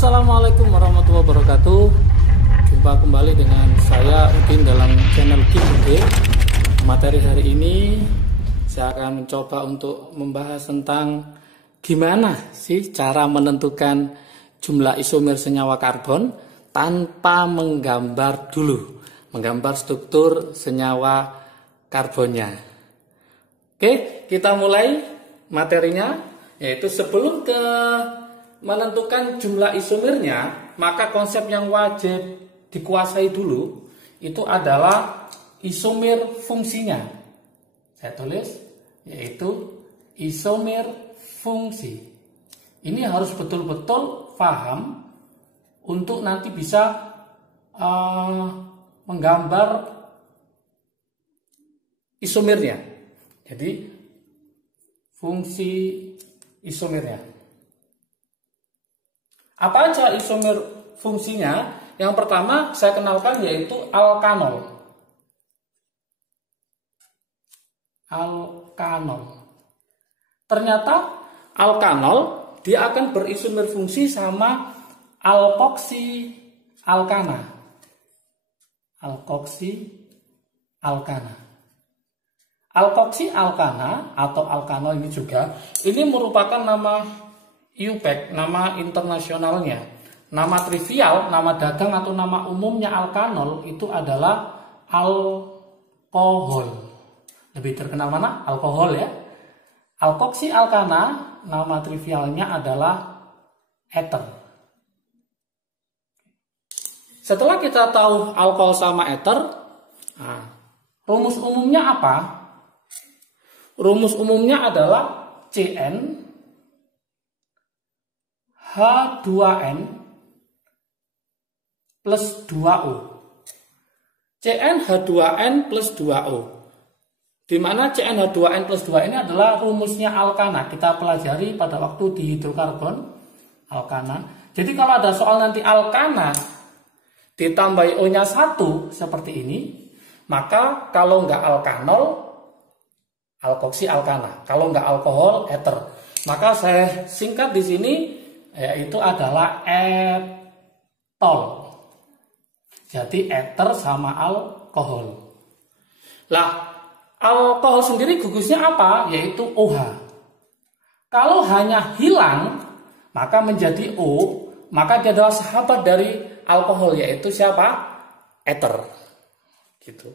Assalamualaikum warahmatullahi wabarakatuh. Jumpa kembali dengan saya Udin dalam channel Game. Materi hari ini saya akan mencoba untuk membahas tentang gimana sih cara menentukan jumlah isomer senyawa karbon tanpa menggambar struktur senyawa karbonnya. Oke, kita mulai materinya, yaitu sebelum ke menentukan jumlah isomernya, maka konsep yang wajib dikuasai dulu itu adalah isomer fungsinya. Saya tulis, yaitu isomer fungsi. Ini harus betul-betul paham untuk nanti bisa menggambar isomernya. Jadi fungsi isomernya. Apa aja isomer fungsinya? Yang pertama saya kenalkan yaitu alkanol. Ternyata alkanol dia akan berisomer fungsi sama alkoksi alkana. Alkoksi alkana atau alkanol ini juga merupakan nama IUPAC, nama internasionalnya. Nama trivial, nama dagang atau nama umumnya alkanol itu adalah alkohol. Lebih terkenal mana? Alkohol ya. Alkoksi alkana, nama trivialnya adalah ether. Setelah kita tahu alkohol sama ether, rumus umumnya apa? Rumus umumnya adalah CN H2N plus 2O. CN H2N plus 2O. Di mana CN H2N plus 2 ini adalah rumusnya alkana. Kita pelajari pada waktu di hidrokarbon alkana. Jadi kalau ada soal nanti alkana ditambahi O-nya 1 seperti ini, maka kalau nggak alkanol, alkoksi alkana. Kalau nggak alkohol, ether. Maka saya singkat di sini, yaitu adalah etol. Jadi ether sama alkohol. Lah, alkohol sendiri gugusnya apa? Yaitu OH. Kalau hanya hilang, maka menjadi O, maka dia adalah sahabat dari alkohol, yaitu siapa? Ether. Gitu.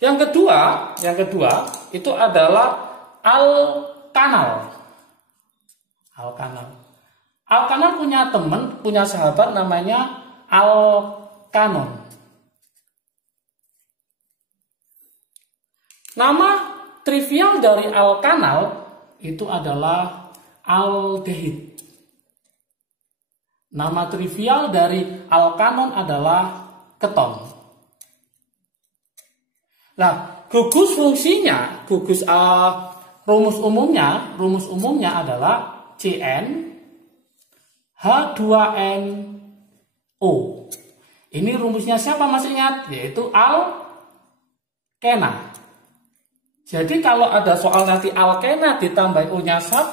Yang kedua itu adalah alkanal. Alkanal punya sahabat namanya alkanon. Nama trivial dari alkanal itu adalah aldehid. Nama trivial dari alkanon adalah keton. Nah, rumus umumnya adalah CN H2NO. Ini rumusnya siapa, masih ingat? Yaitu alkena. Jadi kalau ada soal nanti alkena ditambah O-nya 1,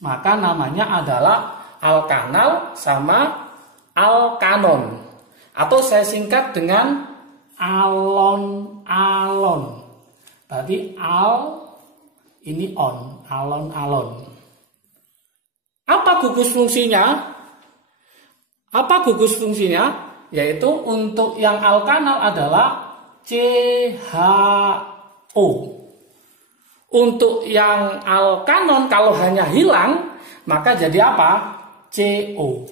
maka namanya adalah alkanal sama alkanon. Atau saya singkat dengan alon-alon. Tadi ini on, alon-alon. Apa gugus fungsinya? Yaitu untuk yang alkanal adalah CHO. Untuk yang alkanon kalau hanya hilang, maka jadi apa? CO.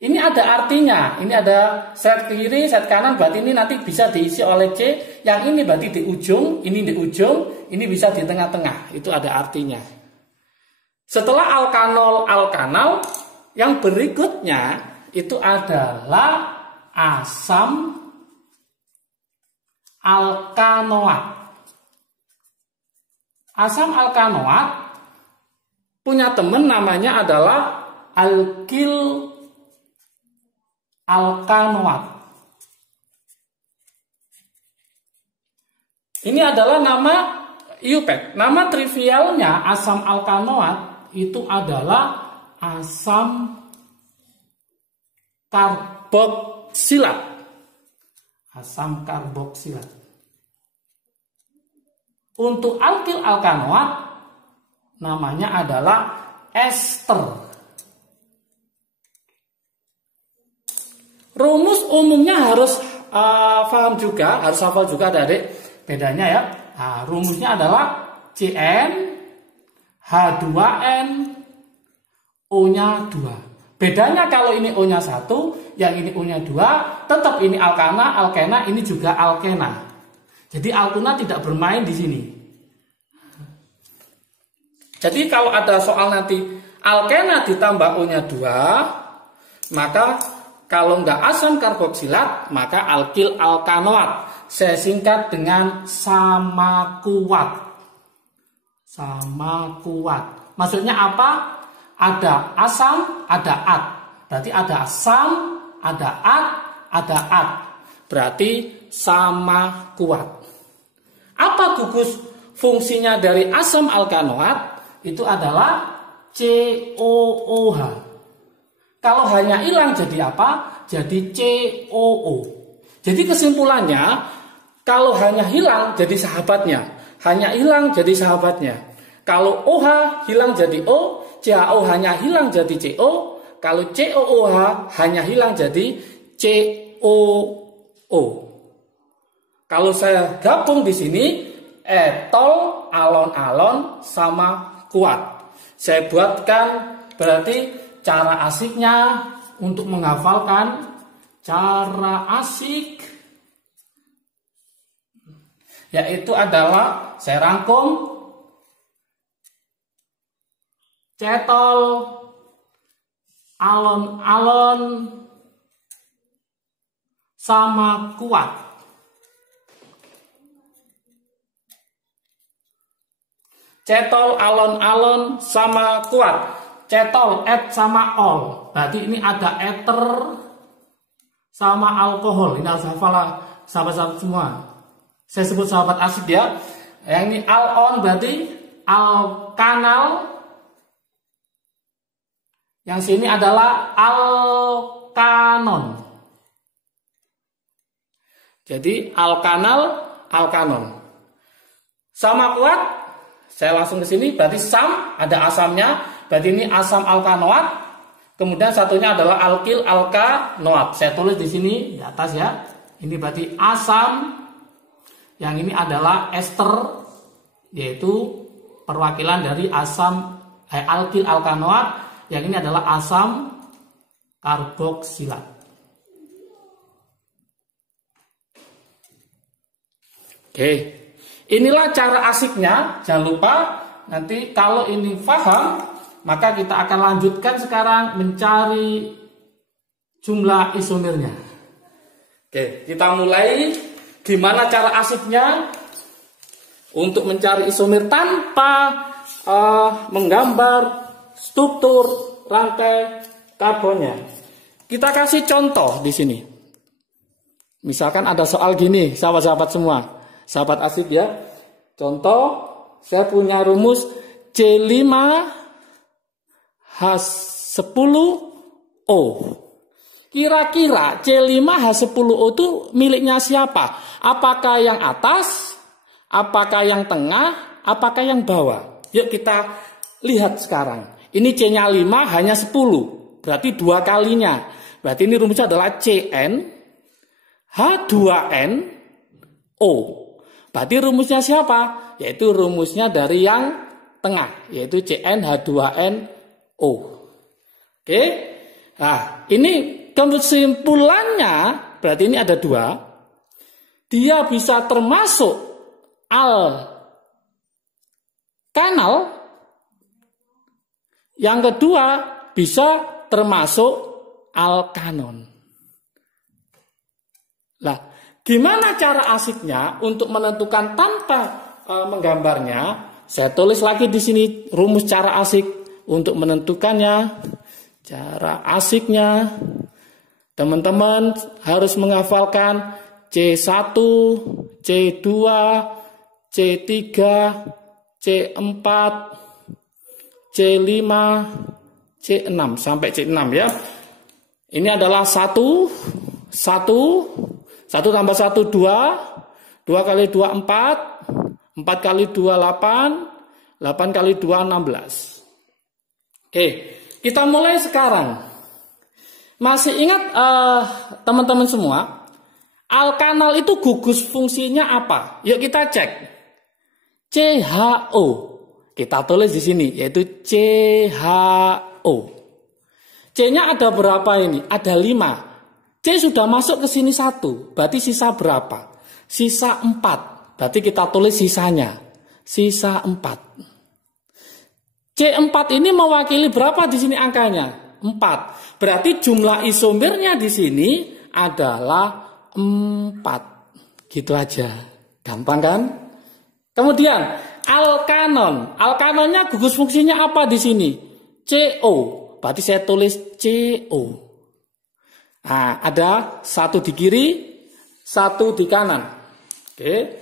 Ini ada artinya. Ini ada set kiri, set kanan, berarti ini nanti bisa diisi oleh C. Yang ini berarti di ujung, ini bisa di tengah-tengah. Itu ada artinya. Setelah alkanol, yang berikutnya itu adalah asam alkanoat. Asam alkanoat punya teman namanya adalah alkil alkanoat. Ini adalah nama IUPAC. Nama trivialnya asam alkanoat itu adalah asam karboksilat. Asam karboksilat. Untuk alkil alkanoat namanya adalah ester. Rumus umumnya harus paham juga, harus hafal juga adik-adik. Bedanya ya. Nah, rumusnya adalah CN H2N O-nya 2. Bedanya kalau ini O-nya 1, yang ini O-nya 2, tetap ini alkana, alkena, ini juga alkena. Jadi alkuna tidak bermain di sini. Jadi kalau ada soal nanti alkena ditambah O-nya 2, maka kalau nggak asam karboksilat, maka alkil alkanoat. Saya singkat dengan sama kuat. Sama kuat. Maksudnya apa? Ada asam, ada at. Berarti ada asam, ada at, ada at. Berarti sama kuat. Apa gugus fungsinya dari asam alkanoat? Itu adalah COOH. Kalau hanya hilang jadi apa? Jadi COO. Jadi kesimpulannya, kalau hanya hilang jadi sahabatnya. Hanya hilang jadi sahabatnya. Kalau OH hilang jadi O, CHO hanya hilang jadi CO. Kalau COOH hanya hilang jadi COO. Kalau saya gabung di sini, etol, alon-alon sama kuat. Saya buatkan berarti cara asiknya untuk menghafalkan cara asik yaitu adalah saya rangkum cetol, alon-alon sama kuat. Cetol, alon-alon sama kuat. Cetol, et sama ol. Berarti ini ada ether sama alkohol. Ini harus hafal sahabat-sahabat semua. Saya sebut sahabat asik ya. Yang ini alon berarti alkanal. Yang sini adalah alkanon. Jadi alkanal, alkanon. Sama kuat. Saya langsung ke sini. Berarti sam, ada asamnya. Berarti ini asam alkanoat. Kemudian satunya adalah alkil alkanoat. Saya tulis di sini di atas ya. Ini berarti asam. Yang ini adalah ester, yaitu perwakilan dari asam alkil alkanoat. Yang ini adalah asam karboksilat. Oke, inilah cara asiknya. Jangan lupa nanti kalau ini paham, maka kita akan lanjutkan sekarang mencari jumlah isomernya. Oke, kita mulai. Gimana cara asiknya untuk mencari isomer tanpa menggambar struktur rantai karbonnya. Kita kasih contoh di sini. Misalkan ada soal gini, sahabat-sahabat semua, sahabat asik ya. Contoh, saya punya rumus C5H10O. Kira-kira C5H10O itu miliknya siapa? Apakah yang atas? Apakah yang tengah? Apakah yang bawah? Yuk kita lihat sekarang. Ini C-nya 5 hanya 10. Berarti 2 kalinya. Berarti ini rumusnya adalah Cn H2NO. Berarti rumusnya siapa? Yaitu rumusnya dari yang tengah. Yaitu Cn H2NO. Oke. Nah ini kesimpulannya berarti ini ada 2. Dia bisa termasuk alkanal. Yang kedua bisa termasuk alkanon. Nah, gimana cara asiknya untuk menentukan tanpa menggambarnya? Saya tulis lagi di sini rumus cara asik untuk menentukannya. Cara asiknya, teman-teman harus menghafalkan C1, C2, C3, C4, C5, C6 sampai C6 ya. Ini adalah 1, 1 tambah 1, 2, 2 kali 2, 4, 4 kali 2, 8, 8 kali 2, 16. Oke, kita mulai sekarang. Masih ingat teman-teman semua, alkanal itu gugus fungsinya apa? Yuk kita cek. CHO. Kita tulis di sini, yaitu CHO. C-nya ada berapa ini? Ada 5. C sudah masuk ke sini 1, berarti sisa berapa? Sisa 4. Berarti kita tulis sisanya. Sisa 4. C4 ini mewakili berapa di sini angkanya? 4. Berarti jumlah isomernya di sini adalah 4. Gitu aja. Gampang kan? Kemudian alkanon. Alkanonnya gugus fungsinya apa di sini? CO. Berarti saya tulis CO. Nah, ada 1 di kiri, 1 di kanan. Oke.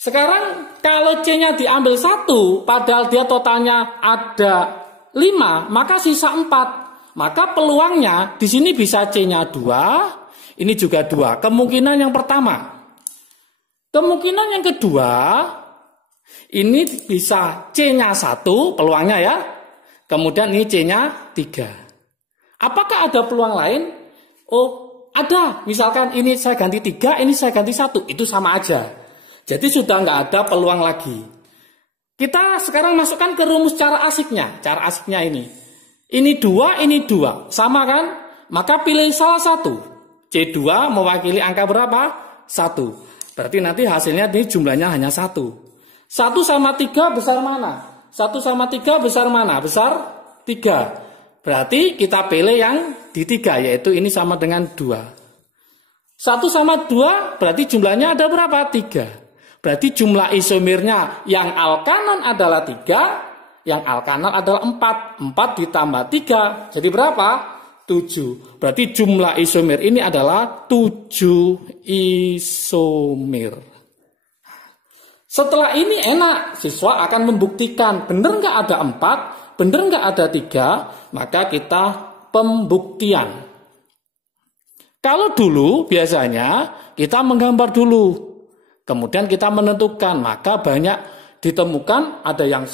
Sekarang kalau C-nya diambil 1, padahal dia totalnya ada 5, maka sisa 4. Maka peluangnya di sini bisa C-nya 2, ini juga 2. Kemungkinan yang pertama. Kemungkinan yang kedua, ini bisa C-nya 1, peluangnya ya. Kemudian ini C-nya 3. Apakah ada peluang lain? Oh, ada. Misalkan ini saya ganti 3, ini saya ganti 1. Itu sama aja. Jadi sudah nggak ada peluang lagi. Kita sekarang masukkan ke rumus cara asiknya. Cara asiknya ini. Ini 2, ini 2. Sama kan? Maka pilih salah satu. C2 mewakili angka berapa? 1. Berarti nanti hasilnya ini jumlahnya hanya 1. 1 sama 3 besar mana? 1 sama 3 besar mana? Besar 3. Berarti kita pilih yang di 3, yaitu ini sama dengan 2. 1 sama 2 berarti jumlahnya ada berapa? 3. Berarti jumlah isomernya yang alkanon adalah 3. Yang alkanal adalah 4. 4 ditambah 3. Jadi berapa? 7. Berarti jumlah isomer ini adalah 7 isomer. Setelah ini enak. Siswa akan membuktikan. Benar nggak ada 4? Benar nggak ada 3? Maka kita pembuktian. Kalau dulu biasanya kita menggambar dulu. Kemudian kita menentukan. Maka banyak ditemukan ada yang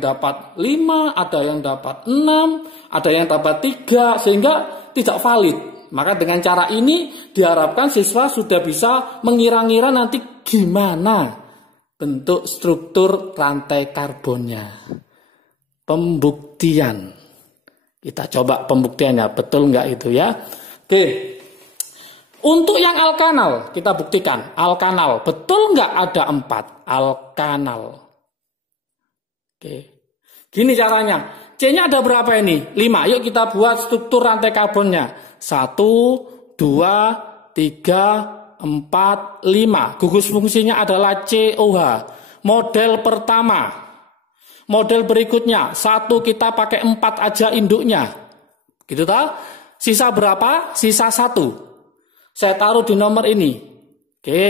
dapat 5, ada yang dapat 6, ada yang dapat 3, sehingga tidak valid. Maka dengan cara ini diharapkan siswa sudah bisa mengira-ngira nanti gimana bentuk struktur rantai karbonnya. Pembuktian. Kita coba pembuktiannya, betul nggak itu ya? Oke. Untuk yang alkanal, kita buktikan. Alkanal, betul nggak ada 4? Alkanal. Oke, gini caranya. C-nya ada berapa ini? 5. Yuk kita buat struktur rantai karbonnya. 1, 2, 3, 4, 5. Gugus fungsinya adalah COH. Model pertama. Model berikutnya. 1 kita pakai 4 aja induknya. Gitu toh? Sisa berapa? Sisa 1. Saya taruh di nomor ini. Oke.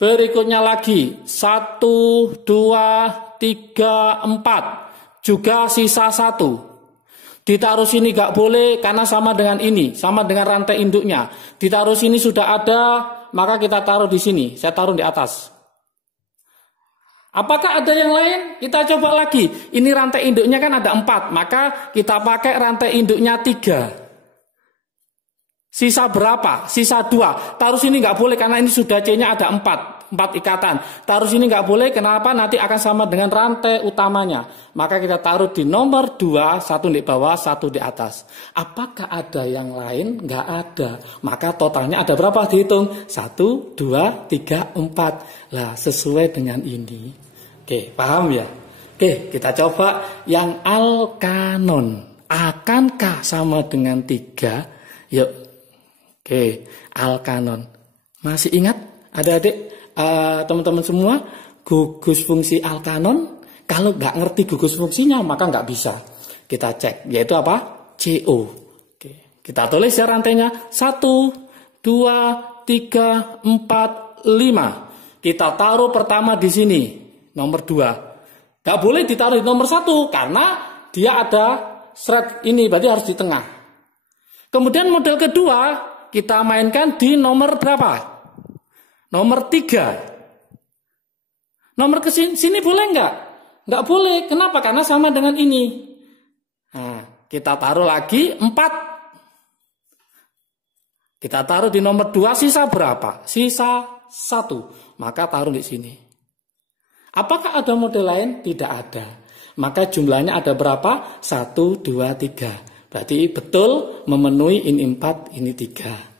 Berikutnya lagi. 1, 2, 3, 4. Juga sisa 1. Ditaruh sini gak boleh karena sama dengan ini. Sama dengan rantai induknya. Ditaruh sini sudah ada. Maka kita taruh di sini. Saya taruh di atas. Apakah ada yang lain? Kita coba lagi. Ini rantai induknya kan ada 4. Maka kita pakai rantai induknya 3. Sisa berapa? Sisa 2. Taruh sini nggak boleh karena ini sudah C-nya ada 4 ikatan. Taruh sini nggak boleh, kenapa? Nanti akan sama dengan rantai utamanya. Maka kita taruh di nomor 2, 1 di bawah, 1 di atas. Apakah ada yang lain? Nggak ada. Maka totalnya ada berapa? Dihitung. 1, 2, 3, 4. Lah, sesuai dengan ini. Oke, paham ya? Oke, kita coba yang alkanon. Akankah sama dengan 3? Yuk. Oke, alkanon. Masih ingat adik-adik, teman-teman semua, gugus fungsi alkanon? Kalau nggak ngerti gugus fungsinya, maka nggak bisa. Kita cek, yaitu apa? CO. Oke, kita tulis ya rantainya. 1, 2, 3, 4, 5. Kita taruh pertama di sini, nomor 2. Nggak boleh ditaruh di nomor 1, karena dia ada thread ini, berarti harus di tengah. Kemudian model kedua kita mainkan di nomor berapa? Nomor 3. Nomor ke sini boleh nggak? Nggak boleh. Kenapa? Karena sama dengan ini. Nah, kita taruh lagi 4. Kita taruh di nomor 2, sisa berapa? Sisa 1. Maka taruh di sini. Apakah ada model lain? Tidak ada. Maka jumlahnya ada berapa? 1, 2, 3. Berarti betul memenuhi ini 4, ini 3.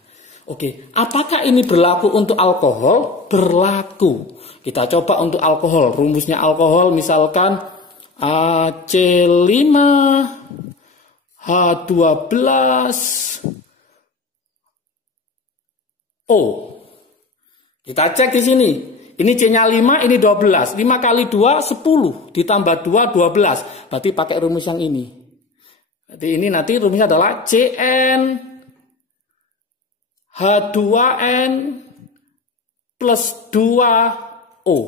Oke, apakah ini berlaku untuk alkohol? Berlaku. Kita coba untuk alkohol. Rumusnya alkohol misalkan C5, H12, O. Kita cek di sini. Ini C-nya 5, ini 12. 5 kali 2, 10. Ditambah 2, 12. Berarti pakai rumus yang ini. Berarti ini nanti rumusnya adalah Cn H2n plus 2O.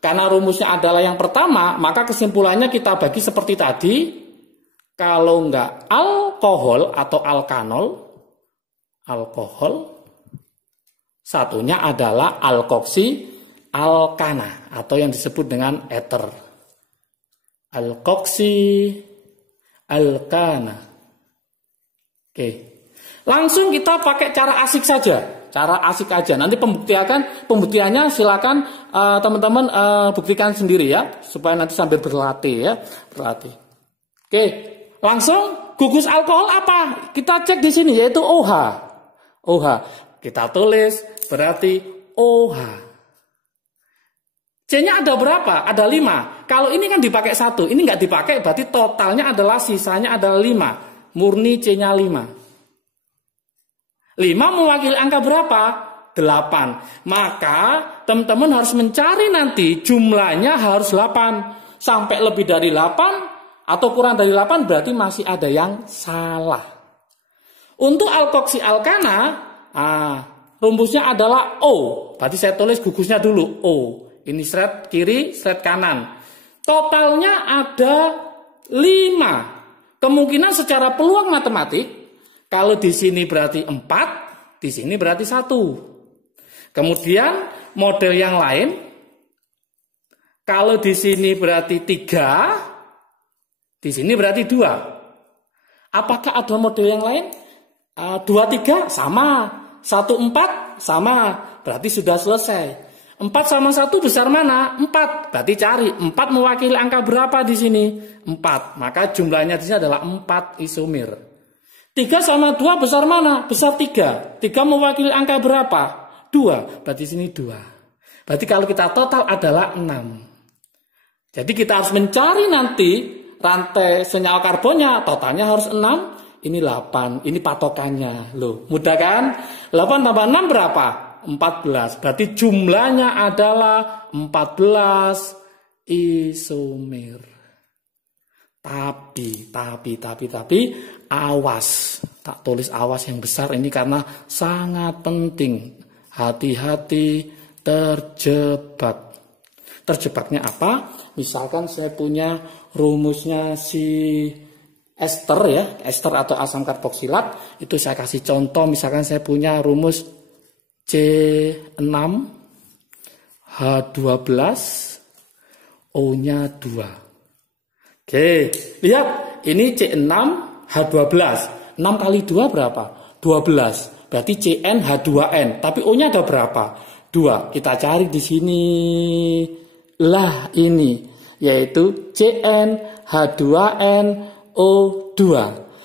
Karena rumusnya adalah yang pertama, maka kesimpulannya kita bagi seperti tadi. Kalau enggak alkohol atau alkohol, satunya adalah alkoksi alkana atau yang disebut dengan ether. Alkoksi alkana. Oke. Langsung kita pakai cara asik saja. Cara asik aja. Nanti pembuktiannya silakan teman-teman buktikan sendiri ya, supaya nanti sambil berlatih ya, berlatih. Oke, langsung gugus alkohol apa? Kita cek di sini yaitu OH. OH. Kita tulis berarti OH. C-nya ada berapa? Ada 5. Kalau ini kan dipakai 1, ini nggak dipakai, berarti totalnya adalah sisanya adalah 5. Murni C-nya 5. 5 mewakili angka berapa? 8. Maka teman-teman harus mencari nanti jumlahnya harus 8. Sampai lebih dari 8 atau kurang dari 8 berarti masih ada yang salah. Untuk alkoksi alkana, rumusnya adalah O. Berarti saya tulis gugusnya dulu O. Ini shred kiri, shred kanan. Totalnya ada 5. Kemungkinan secara peluang matematik, kalau di sini berarti 4, di sini berarti 1. Kemudian model yang lain, kalau di sini berarti 3, di sini berarti 2. Apakah ada model yang lain? 2, 3 sama, 1, 4 sama, berarti sudah selesai. 4 sama 1 besar mana? 4. Berarti cari 4 mewakili angka berapa di sini? 4. Maka jumlahnya di sini adalah 4 isomer. 3 sama 2 besar mana? Besar 3. 3 mewakili angka berapa? 2. Berarti sini 2. Berarti kalau kita total adalah 6. Jadi kita harus mencari nanti rantai senyawa karbonnya. Totalnya harus 6. Ini 8. Ini patokannya. Loh, mudah kan? 8 tambah 6 berapa? 14. Berarti jumlahnya adalah 14 isomer. Tapi awas. Tak tulis awas yang besar ini karena sangat penting. Hati-hati terjebak. Terjebaknya apa? Misalkan saya punya rumusnya si ester ya, ester atau asam karboksilat. Itu saya kasih contoh, misalkan saya punya rumus C6 H12 O-nya 2. Oke, lihat ini C6 H12. 6 kali 2 berapa? 12. Berarti Cn H2n. Tapi O-nya ada berapa? 2. Kita cari di sini. Lah ini yaitu Cn H2n O2.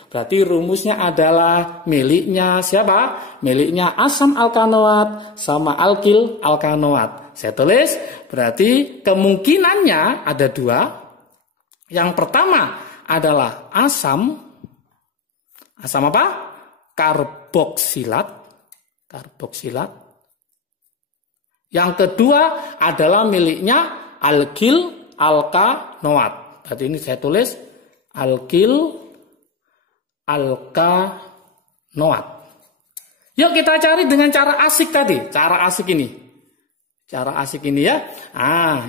Berarti rumusnya adalah miliknya siapa? Miliknya asam alkanoat sama alkil alkanoat. Saya tulis berarti kemungkinannya ada 2. Yang pertama adalah asam apa? Karboksilat. Yang kedua adalah miliknya alkil alkanoat. Berarti ini saya tulis alkil alkanoat. Yuk kita cari dengan cara asik tadi. Cara asik ini. Cara asik ini ya.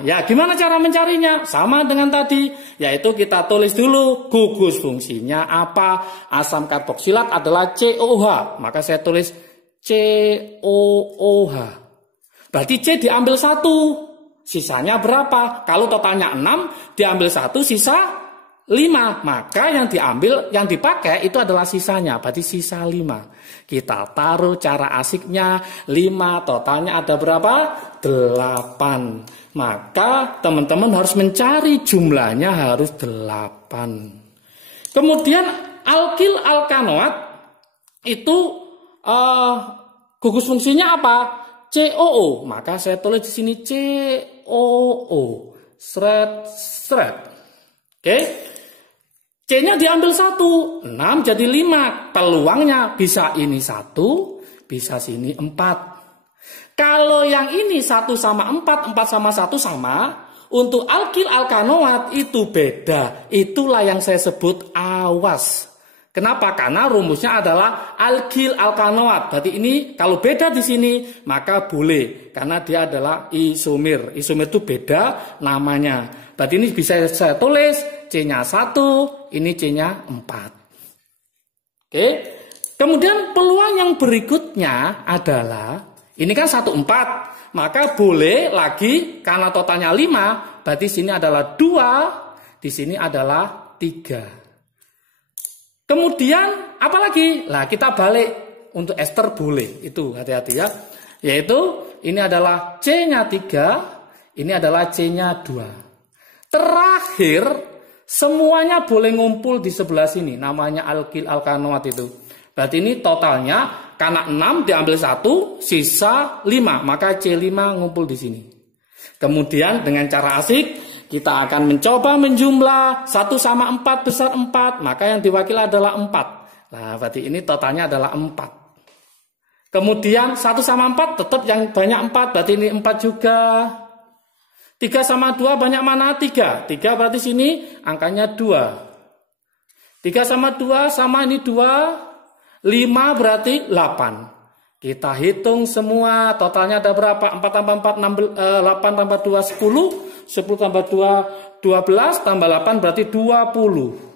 Ya gimana cara mencarinya? Sama dengan tadi, yaitu kita tulis dulu gugus fungsinya apa. Asam karboksilat adalah COOH, maka saya tulis COOH. Berarti C diambil 1, sisanya berapa? Kalau totalnya 6, diambil 1, sisa 5, maka yang diambil, yang dipakai itu adalah sisanya, berarti sisa 5. Kita taruh cara asiknya 5, totalnya ada berapa? 8. Maka teman-teman harus mencari jumlahnya harus 8. Kemudian alkil alkanoat itu gugus fungsinya apa? COO, maka saya tulis di sini COO. Seret. Oke. C-nya diambil 1, 6 jadi 5. Peluangnya bisa ini 1, bisa sini 4. Kalau yang ini 1 sama 4, 4 sama 1 sama. Untuk alkil alkanoat itu beda. Itulah yang saya sebut awas. Kenapa? Karena rumusnya adalah alkil alkanoat. Berarti ini kalau beda di sini maka boleh. Karena dia adalah isomer. Isomer itu beda namanya. Berarti ini bisa saya tulis C-nya 1, ini C-nya 4. Oke. Kemudian peluang yang berikutnya adalah, ini kan 1, 4. Maka boleh lagi, karena totalnya 5, berarti sini adalah 2, di sini adalah 3. Kemudian, apa lagi? Nah, kita balik untuk ester boleh. Itu, hati-hati ya. Yaitu, ini adalah C-nya 3, ini adalah C-nya 2. Terakhir, semuanya boleh ngumpul di sebelah sini. Namanya alkil alkanoat itu. Berarti ini totalnya, karena 6 diambil 1, sisa 5. Maka C5 ngumpul di sini. Kemudian dengan cara asik, kita akan mencoba menjumlah 1 sama 4 besar 4. Maka yang diwakili adalah 4. Nah, berarti ini totalnya adalah 4. Kemudian 1 sama 4 tetap yang banyak 4. Berarti ini 4 juga. 3 sama 2 banyak mana? 3. 3 berarti sini angkanya 2. 3 sama 2 sama ini 2. 5 berarti 8. Kita hitung semua. Totalnya ada berapa? 4 tambah 4, 8 tambah 2, 10. 10 tambah 2, 12. Tambah 8 berarti 20.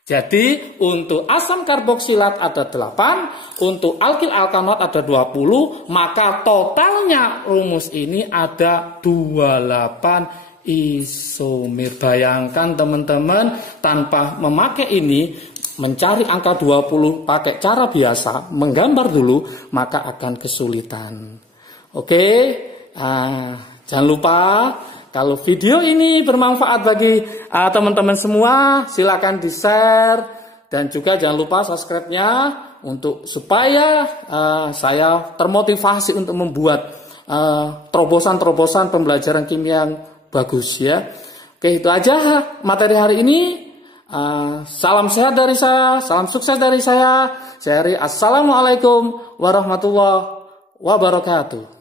Jadi untuk asam karboksilat ada 8, untuk alkil alkanoat ada 20, maka totalnya rumus ini ada 28 isomer. Bayangkan teman-teman, tanpa memakai ini, mencari angka 20 pakai cara biasa, menggambar dulu, maka akan kesulitan. Oke, jangan lupa. Kalau video ini bermanfaat bagi teman-teman semua, silakan di-share dan juga jangan lupa subscribe-nya untuk supaya saya termotivasi untuk membuat terobosan-terobosan pembelajaran kimia yang bagus ya. Oke, itu aja materi hari ini. Salam sehat dari saya, salam sukses dari saya. Assalamualaikum warahmatullahi wabarakatuh.